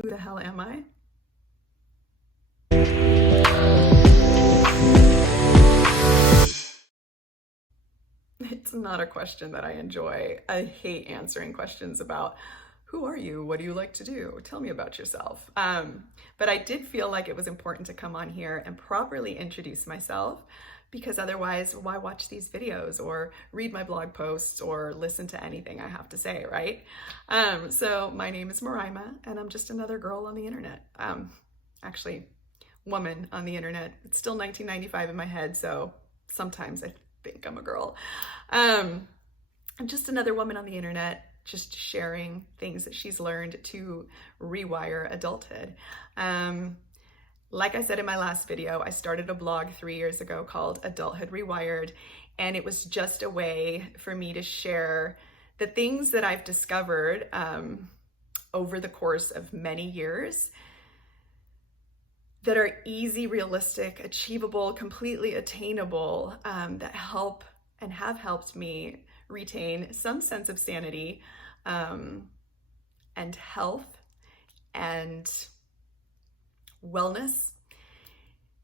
Who the hell am I? It's not a question that I enjoy. I hate answering questions about who are you? What do you like to do? Tell me about yourself. But I did feel like it was important to come on here and properly introduce myself, because otherwise, why watch these videos or read my blog posts or listen to anything I have to say, right? So my name is Moraima, and I'm just another girl on the internet. Actually, woman on the internet. It's still 1995 in my head, so sometimes I think I'm a girl. I'm just another woman on the internet, just sharing things that she's learned to rewire adulthood. Like I said in my last video, I started a blog 3 years ago called Adulthood Rewired, and it was just a way for me to share the things that I've discovered over the course of many years that are easy, realistic, achievable, completely attainable, that help and have helped me retain some sense of sanity and health and wellness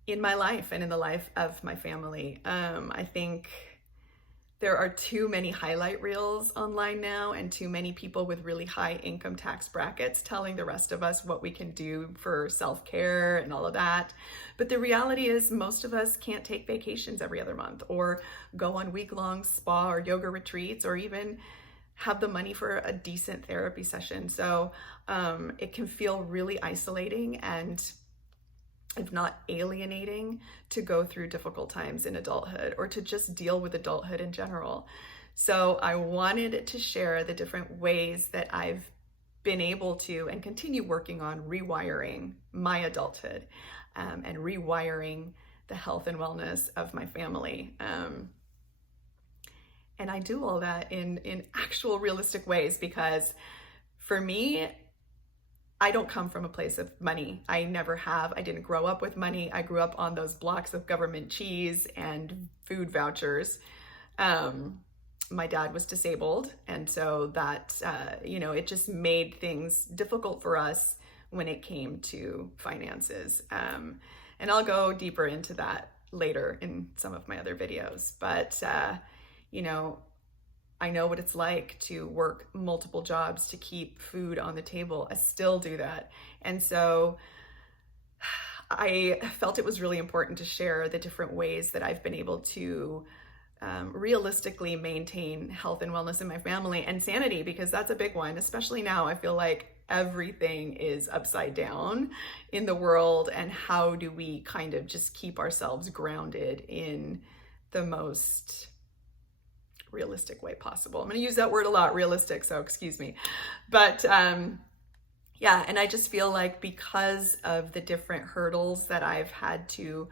in my life and in the life of my family. I think there are too many highlight reels online now and too many people with really high income tax brackets telling the rest of us what we can do for self-care and all of that. But the reality is most of us can't take vacations every other month or go on week-long spa or yoga retreats or even have the money for a decent therapy session. So it can feel really isolating and, if not alienating, to go through difficult times in adulthood or to just deal with adulthood in general. So I wanted to share the different ways that I've been able to and continue working on rewiring my adulthood and rewiring the health and wellness of my family. And I do all that in actual realistic ways, because for me, I don't come from a place of money. I never have. I didn't grow up with money. I grew up on those blocks of government cheese and food vouchers. My dad was disabled, and so that, it just made things difficult for us when it came to finances. And I'll go deeper into that later in some of my other videos. But, I know what it's like to work multiple jobs to keep food on the table. I still do that. And so I felt it was really important to share the different ways that I've been able to realistically maintain health and wellness in my family and sanity, because that's a big one, especially now. I feel like everything is upside down in the world, and how do we kind of just keep ourselves grounded in the most realistic way possible. I'm going to use that word a lot, realistic, so excuse me. But yeah, and I just feel like because of the different hurdles that I've had to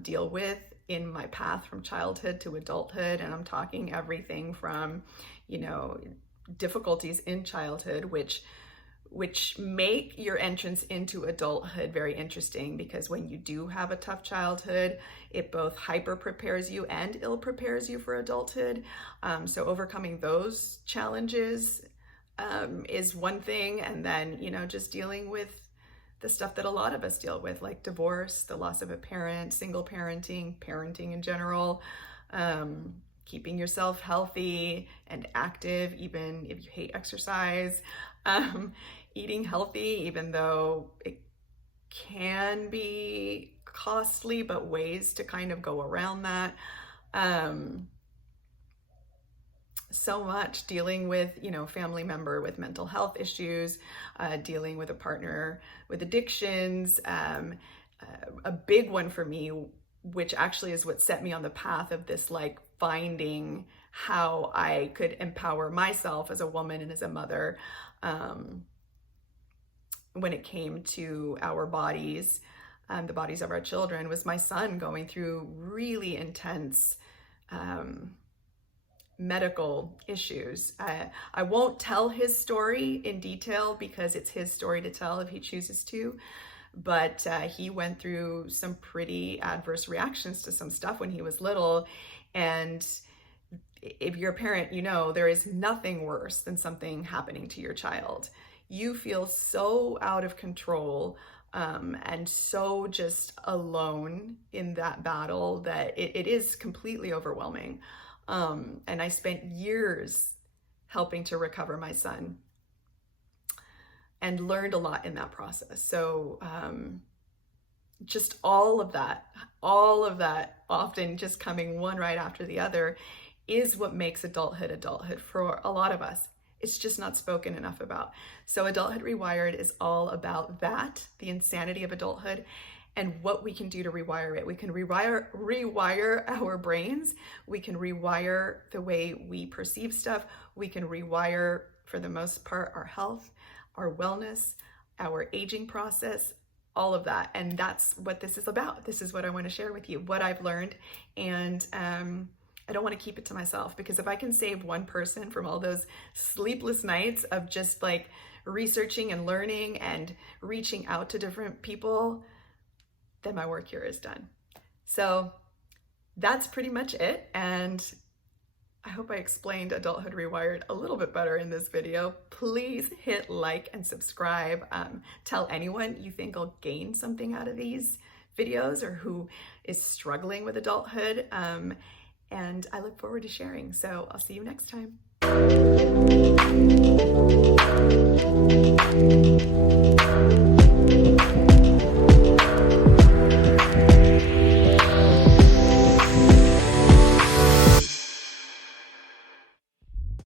deal with in my path from childhood to adulthood, and I'm talking everything from, difficulties in childhood, which make your entrance into adulthood very interesting, because when you do have a tough childhood, it both hyper prepares you and ill prepares you for adulthood. So overcoming those challenges is one thing. And then, just dealing with the stuff that a lot of us deal with, like divorce, the loss of a parent, single parenting, parenting in general, keeping yourself healthy and active, even if you hate exercise, eating healthy, even though it can be costly, but ways to kind of go around that. So much dealing with, family member with mental health issues, dealing with a partner with addictions. A big one for me, which actually is what set me on the path of this, like finding how I could empower myself as a woman and as a mother, when it came to our bodies, the bodies of our children, was my son going through really intense medical issues. I won't tell his story in detail because it's his story to tell if he chooses to, but he went through some pretty adverse reactions to some stuff when he was little. And if you're a parent, there is nothing worse than something happening to your child. you feel so out of control and so just alone in that battle that it is completely overwhelming. And I spent years helping to recover my son and learned a lot in that process. So just all of that, often just coming one right after the other, is what makes adulthood for a lot of us. It's just not spoken enough about. So Adulthood Rewired is all about that, the insanity of adulthood, and what we can do to rewire it. We can rewire our brains. We can rewire the way we perceive stuff. We can rewire, for the most part, our health, our wellness, our aging process, all of that. And that's what this is about. This is what I want to share with you, what I've learned. And I don't want to keep it to myself, because if I can save one person from all those sleepless nights of just like researching and learning and reaching out to different people, then my work here is done. So that's pretty much it. And I hope I explained Adulthood Rewired a little bit better in this video. Please hit like and subscribe. Tell anyone you think will gain something out of these videos or who is struggling with adulthood. And I look forward to sharing. So I'll see you next time.